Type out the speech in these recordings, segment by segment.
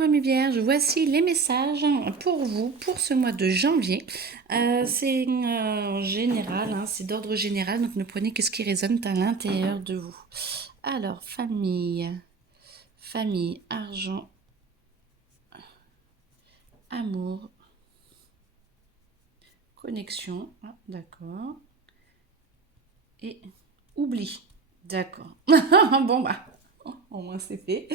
Bonjour amis vierges, voici les messages pour vous pour ce mois de janvier. C'est général, c'est d'ordre général, donc ne prenez que ce qui résonne à l'intérieur de vous. Alors, famille, argent, amour, connexion, d'accord, et oubli, d'accord. Bon bah, au moins c'est fait.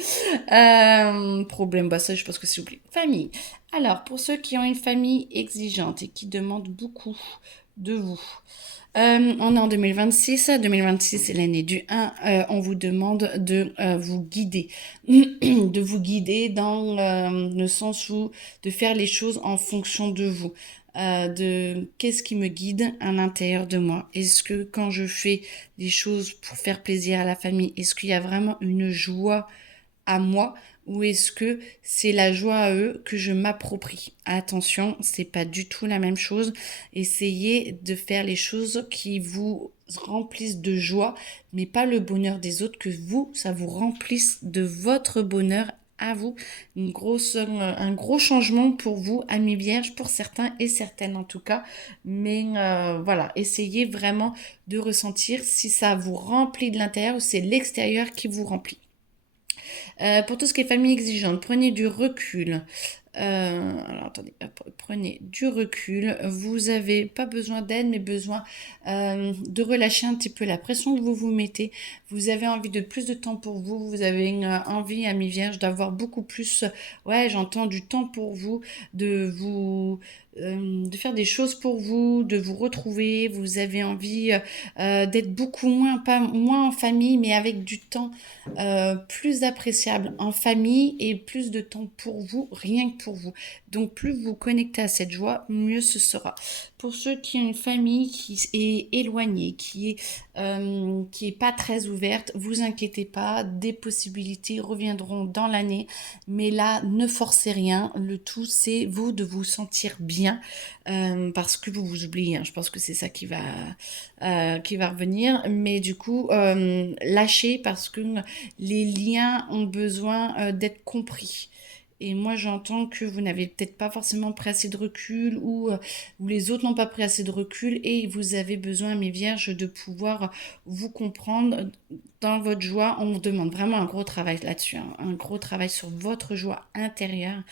Problème, bah ça je pense que c'est oublié. Famille. Alors, pour ceux qui ont une famille exigeante et qui demandent beaucoup de vous, on est en 2026. 2026, c'est l'année du 1. On vous demande de vous guider. De vous guider dans le sens où de faire les choses en fonction de vous. De qu'est-ce qui me guide à l'intérieur de moi. Est-ce que quand je fais des choses pour faire plaisir à la famille, est-ce qu'il y a vraiment une joie à moi ou est-ce que c'est la joie à eux que je m'approprie? Attention, c'est pas du tout la même chose. Essayez de faire les choses qui vous remplissent de joie, mais pas le bonheur des autres, que vous, ça vous remplisse de votre bonheur à vous. Un gros changement pour vous, amis vierges, pour certains et certaines en tout cas. Mais voilà, essayez vraiment de ressentir si ça vous remplit de l'intérieur ou c'est l'extérieur qui vous remplit. Pour tout ce qui est famille exigeante, prenez du recul. Alors attendez, prenez du recul. Vous avez pas besoin d'aide, mais besoin de relâcher un petit peu la pression que vous vous mettez. Vous avez envie de plus de temps pour vous. Vous avez une envie, amis vierges, d'avoir beaucoup plus. Ouais, j'entends du temps pour vous, de faire des choses pour vous, de vous retrouver. Vous avez envie d'être beaucoup moins, pas moins en famille, mais avec du temps plus appréciable en famille et plus de temps pour vous, rien que pour vous. Donc plus vous vous connectez à cette joie, mieux ce sera. Pour ceux qui ont une famille qui est éloignée, qui est pas très ouverte, vous inquiétez pas, des possibilités reviendront dans l'année, mais là ne forcez rien. Le tout c'est vous de vous sentir bien parce que vous vous oubliez. Je pense que c'est ça qui va revenir, mais du coup lâchez parce que les liens ont besoin d'être compris. Et moi, j'entends que vous n'avez peut-être pas forcément pris assez de recul ou les autres n'ont pas pris assez de recul et vous avez besoin, mes vierges, de pouvoir vous comprendre dans votre joie. On vous demande vraiment un gros travail là-dessus, un gros travail sur votre joie intérieure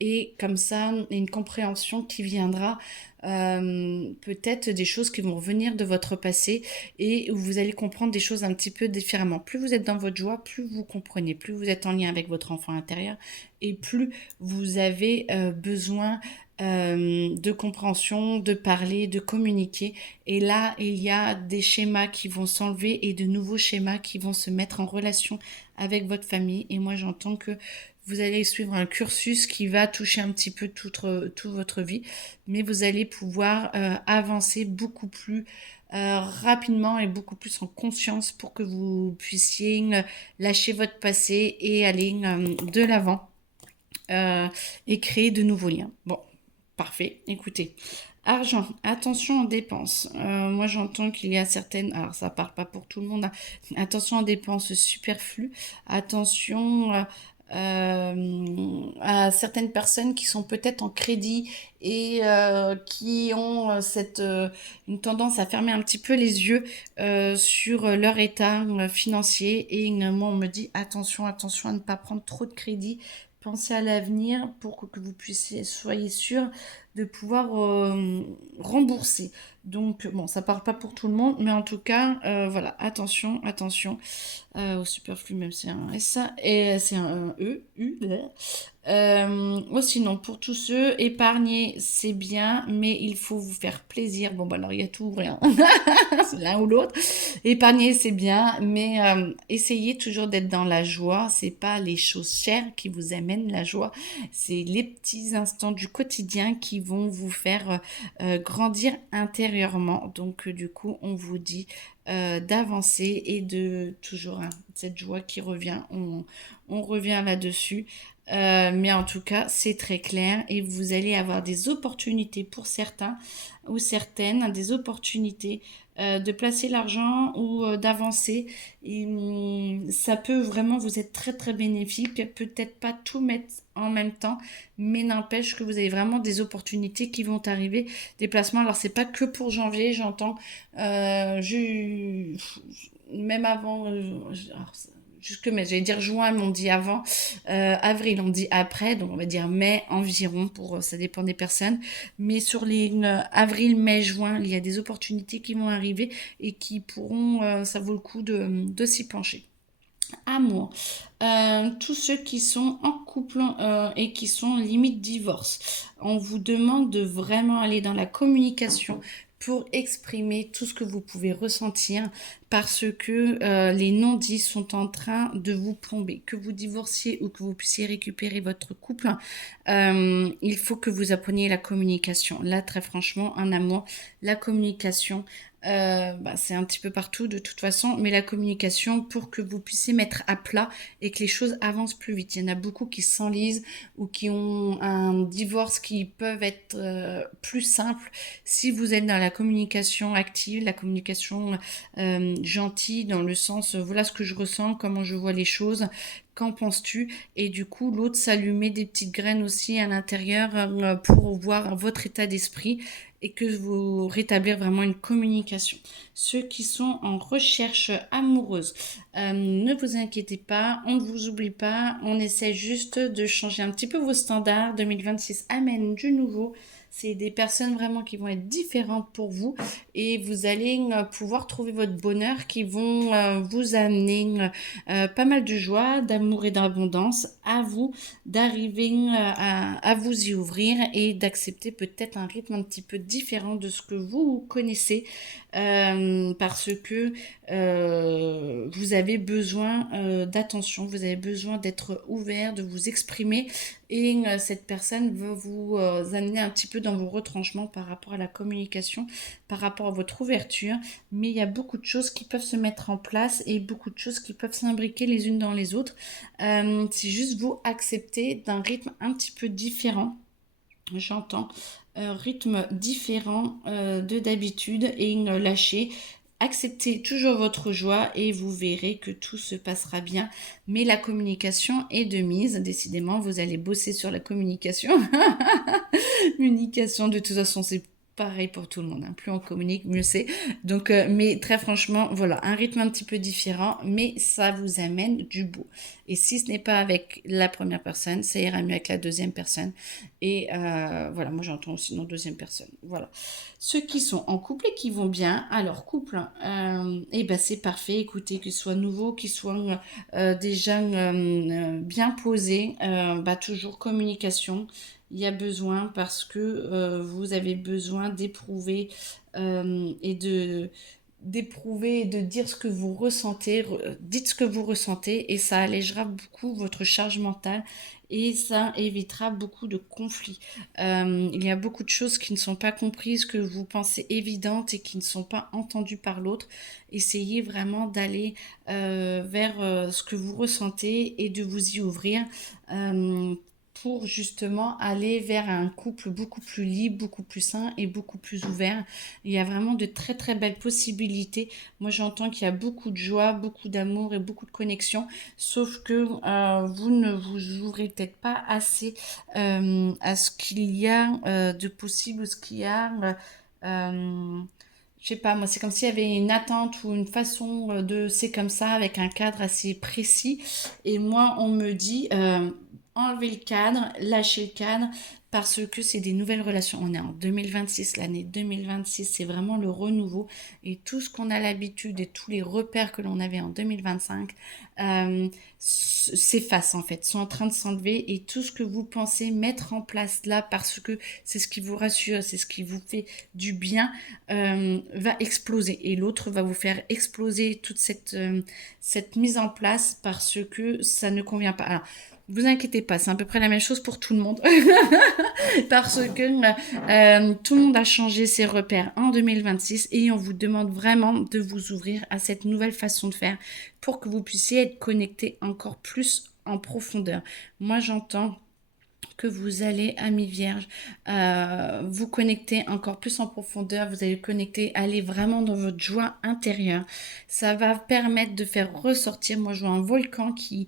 et comme ça, une compréhension qui viendra peut-être des choses qui vont revenir de votre passé et où vous allez comprendre des choses un petit peu différemment. Plus vous êtes dans votre joie, plus vous comprenez, plus vous êtes en lien avec votre enfant intérieur et plus vous avez besoin de compréhension, de parler, de communiquer. Et là, il y a des schémas qui vont s'enlever et de nouveaux schémas qui vont se mettre en relation avec votre famille. Et moi, j'entends que vous allez suivre un cursus qui va toucher un petit peu toute votre vie, mais vous allez pouvoir avancer beaucoup plus rapidement et beaucoup plus en conscience pour que vous puissiez lâcher votre passé et aller de l'avant et créer de nouveaux liens. Bon, parfait. Écoutez, argent, attention aux dépenses. Moi, j'entends qu'il y a certaines, alors ça parle pas pour tout le monde, hein. Attention aux dépenses superflues, attention à certaines personnes qui sont peut-être en crédit et qui ont une tendance à fermer un petit peu les yeux sur leur état financier. Et moi, on me dit attention à ne pas prendre trop de crédit. Pensez à l'avenir pour que vous puissiez, soyez sûr de pouvoir rembourser. Donc, bon, ça parle pas pour tout le monde, mais en tout cas, voilà, attention au superflu, même c'est un S, et c'est un E, U, sinon, pour tous ceux, épargner, c'est bien, mais il faut vous faire plaisir. Bon, bah alors, il y a tout ou rien. C'est l'un ou l'autre. Épargner, c'est bien, mais essayez toujours d'être dans la joie. C'est pas les choses chères qui vous amènent la joie. C'est les petits instants du quotidien qui vont vous faire grandir intérieurement. Donc, du coup, on vous dit d'avancer et de toujours cette joie qui revient. On revient là-dessus. Mais en tout cas, c'est très clair et vous allez avoir des opportunités pour certains ou certaines, des opportunités de placer l'argent ou d'avancer. Et ça peut vraiment vous être très très bénéfique. Peut-être pas tout mettre en même temps, mais n'empêche que vous avez vraiment des opportunités qui vont arriver, des placements. Alors c'est pas que pour janvier, j'entends. Même avant, alors, jusque mai, j'allais dire juin, mais on dit avant, avril, on dit après, donc on va dire mai environ, ça dépend des personnes. Mais sur les avril, mai, juin, il y a des opportunités qui vont arriver et qui pourront, ça vaut le coup de s'y pencher. Amour. Tous ceux qui sont en couple et qui sont limite divorce. On vous demande de vraiment aller dans la communication pour exprimer tout ce que vous pouvez ressentir parce que les non-dits sont en train de vous plomber. Que vous divorciez ou que vous puissiez récupérer votre couple, il faut que vous appreniez la communication. Là, très franchement, en amour, la communication, c'est un petit peu partout de toute façon, mais la communication pour que vous puissiez mettre à plat et que les choses avancent plus vite. Il y en a beaucoup qui s'enlisent ou qui ont un divorce qui peuvent être plus simples si vous êtes dans la communication active, la communication gentille dans le sens voilà ce que je ressens, comment je vois les choses. Qu'en penses-tu? Et du coup, l'autre s'allumer des petites graines aussi à l'intérieur pour voir votre état d'esprit et que vous rétablir vraiment une communication. Ceux qui sont en recherche amoureuse, ne vous inquiétez pas, on ne vous oublie pas, on essaie juste de changer un petit peu vos standards. 2026 amène du nouveau. C'est des personnes vraiment qui vont être différentes pour vous et vous allez pouvoir trouver votre bonheur qui vont vous amener pas mal de joie, d'amour et d'abondance à vous, d'arriver à vous y ouvrir et d'accepter peut-être un rythme un petit peu différent de ce que vous connaissez parce que vous avez besoin d'attention, vous avez besoin d'être ouvert, de vous exprimer et cette personne veut vous amener un petit peu dans vos retranchements par rapport à la communication, par rapport à votre ouverture, mais il y a beaucoup de choses qui peuvent se mettre en place et beaucoup de choses qui peuvent s'imbriquer les unes dans les autres. C'est juste vous accepter d'un rythme un petit peu différent, j'entends, rythme différent de d'habitude et lâcher. Acceptez toujours votre joie et vous verrez que tout se passera bien. Mais la communication est de mise. Décidément, vous allez bosser sur la communication. Communication, de toute façon, c'est pareil pour tout le monde. Hein. Plus on communique, mieux c'est. Donc, mais très franchement, voilà, un rythme un petit peu différent, mais ça vous amène du beau. Et si ce n'est pas avec la première personne, ça ira mieux avec la deuxième personne. Et voilà, moi j'entends aussi non deuxième personne. Voilà. Ceux qui sont en couple et qui vont bien, alors couple, et ben c'est parfait. Écoutez, qu'ils soient nouveaux, qu'ils soient déjà bien posés, toujours communication. Il y a besoin parce que vous avez besoin d'éprouver et d'éprouver et de dire ce que vous ressentez. Dites ce que vous ressentez et ça allégera beaucoup votre charge mentale et ça évitera beaucoup de conflits. Il y a beaucoup de choses qui ne sont pas comprises, que vous pensez évidentes et qui ne sont pas entendues par l'autre. Essayez vraiment d'aller vers ce que vous ressentez et de vous y ouvrir. Pour justement aller vers un couple beaucoup plus libre, beaucoup plus sain et beaucoup plus ouvert. Il y a vraiment de très très belles possibilités. Moi j'entends qu'il y a beaucoup de joie, beaucoup d'amour et beaucoup de connexion, sauf que vous ne vous ouvrez peut-être pas assez à ce qu'il y a de possible, ce qu'il y a... je sais pas, moi, c'est comme s'il y avait une attente ou une façon de c'est comme ça, avec un cadre assez précis. Et moi, on me dit, enlever le cadre, lâcher le cadre, parce que c'est des nouvelles relations. On est en 2026, l'année 2026, c'est vraiment le renouveau. Et tout ce qu'on a l'habitude et tous les repères que l'on avait en 2025 s'effacent en fait, sont en train de s'enlever. Et tout ce que vous pensez mettre en place là, parce que c'est ce qui vous rassure, c'est ce qui vous fait du bien, va exploser. Et l'autre va vous faire exploser toute cette mise en place parce que ça ne convient pas. Alors, vous inquiétez pas, c'est à peu près la même chose pour tout le monde. Parce que tout le monde a changé ses repères en 2026 et on vous demande vraiment de vous ouvrir à cette nouvelle façon de faire pour que vous puissiez être connecté encore plus en profondeur. Moi, j'entends que vous allez, amis vierges, vous connecter encore plus en profondeur, vous allez connecter, aller vraiment dans votre joie intérieure. Ça va permettre de faire ressortir, moi je vois un volcan qui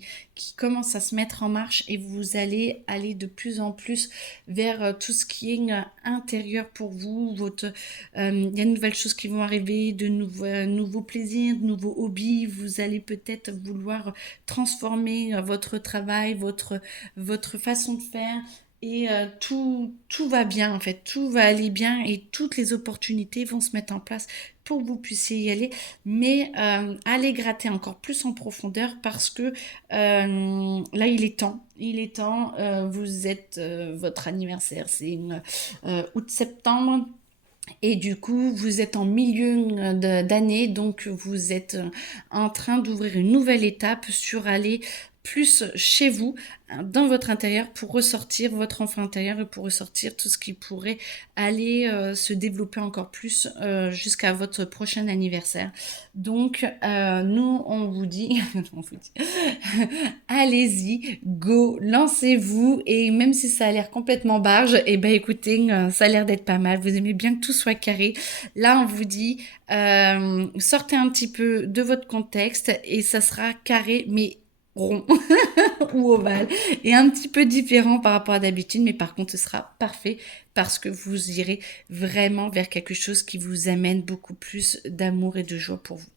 commence à se mettre en marche et vous allez aller de plus en plus vers tout ce qui est intérieur pour vous. Il y a de nouvelles choses qui vont arriver, de nouveaux plaisirs, de nouveaux hobbies. Vous allez peut-être vouloir transformer votre travail, votre façon de faire. Et tout va bien en fait, tout va aller bien et toutes les opportunités vont se mettre en place pour que vous puissiez y aller. Mais allez gratter encore plus en profondeur parce que là il est temps. Il est temps, vous êtes, votre anniversaire c'est août-septembre. Et du coup, vous êtes en milieu d'année, donc vous êtes en train d'ouvrir une nouvelle étape sur aller plus chez vous, dans votre intérieur, pour ressortir votre enfant intérieur et pour ressortir tout ce qui pourrait aller se développer encore plus jusqu'à votre prochain anniversaire. Donc, nous, on vous dit, on vous dit allez-y, go, lancez-vous. Et même si ça a l'air complètement barge, et ben écoutez, ça a l'air d'être pas mal. Vous aimez bien que tout soit carré. Là, on vous dit, sortez un petit peu de votre contexte et ça sera carré, mais rond ou ovale et un petit peu différent par rapport à d'habitude, mais par contre ce sera parfait parce que vous irez vraiment vers quelque chose qui vous amène beaucoup plus d'amour et de joie pour vous.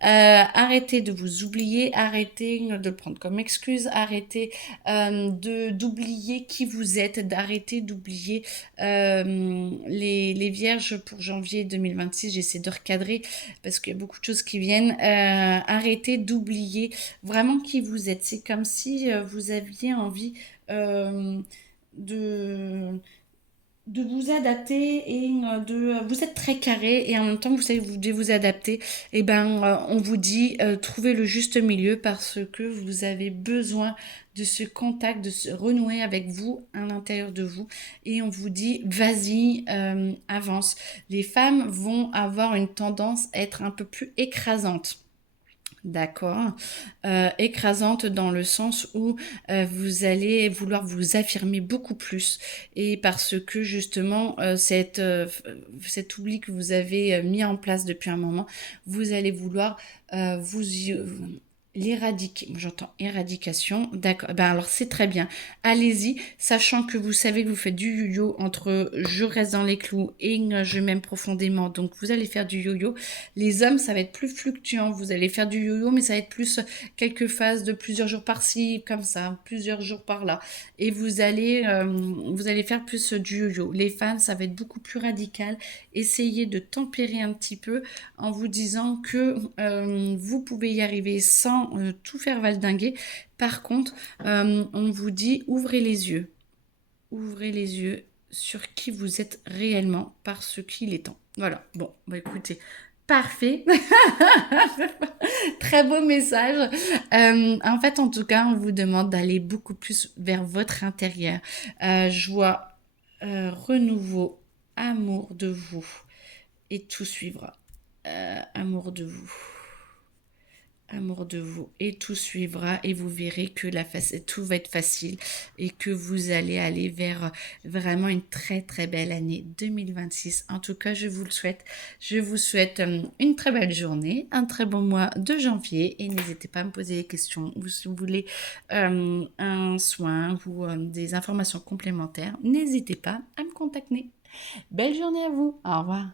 Arrêtez de vous oublier, arrêtez de le prendre comme excuse, arrêtez d'oublier qui vous êtes, d'arrêter d'oublier les vierges pour janvier 2026. J'essaie de recadrer parce qu'il y a beaucoup de choses qui viennent. Arrêtez d'oublier vraiment qui vous êtes. C'est comme si vous aviez envie de vous adapter et vous êtes très carré et en même temps vous savez vous devez vous adapter. Et ben on vous dit trouvez le juste milieu parce que vous avez besoin de ce contact, de se renouer avec vous à l'intérieur de vous et on vous dit vas-y, avance. Les femmes vont avoir une tendance à être un peu plus écrasantes. D'accord. Écrasante dans le sens où vous allez vouloir vous affirmer beaucoup plus et parce que justement cet oubli que vous avez mis en place depuis un moment, vous allez vouloir l'éradiquer. J'entends éradication. D'accord. Ben alors c'est très bien. Allez-y, sachant que vous savez que vous faites du yo-yo entre je reste dans les clous et je m'aime profondément. Donc vous allez faire du yo-yo. Les hommes, ça va être plus fluctuant. Vous allez faire du yo-yo, mais ça va être plus quelques phases de plusieurs jours par-ci, comme ça, plusieurs jours par-là. Et vous allez faire plus du yo-yo. Les femmes, ça va être beaucoup plus radical. Essayez de tempérer un petit peu en vous disant que vous pouvez y arriver sans tout faire valdinguer. Par contre, on vous dit ouvrez les yeux. Ouvrez les yeux sur qui vous êtes réellement parce qu'il est temps. Voilà. Bon, bah écoutez, parfait. Très beau message. En fait, en tout cas, on vous demande d'aller beaucoup plus vers votre intérieur. Joie, renouveau, amour de vous. Et tout suivra. Amour de vous. Amour de vous et tout suivra et vous verrez que tout va être facile et que vous allez aller vers vraiment une très très belle année 2026. En tout cas, je vous le souhaite. Je vous souhaite une très belle journée, un très bon mois de janvier et n'hésitez pas à me poser des questions ou si vous voulez un soin ou des informations complémentaires, n'hésitez pas à me contacter. Belle journée à vous. Au revoir.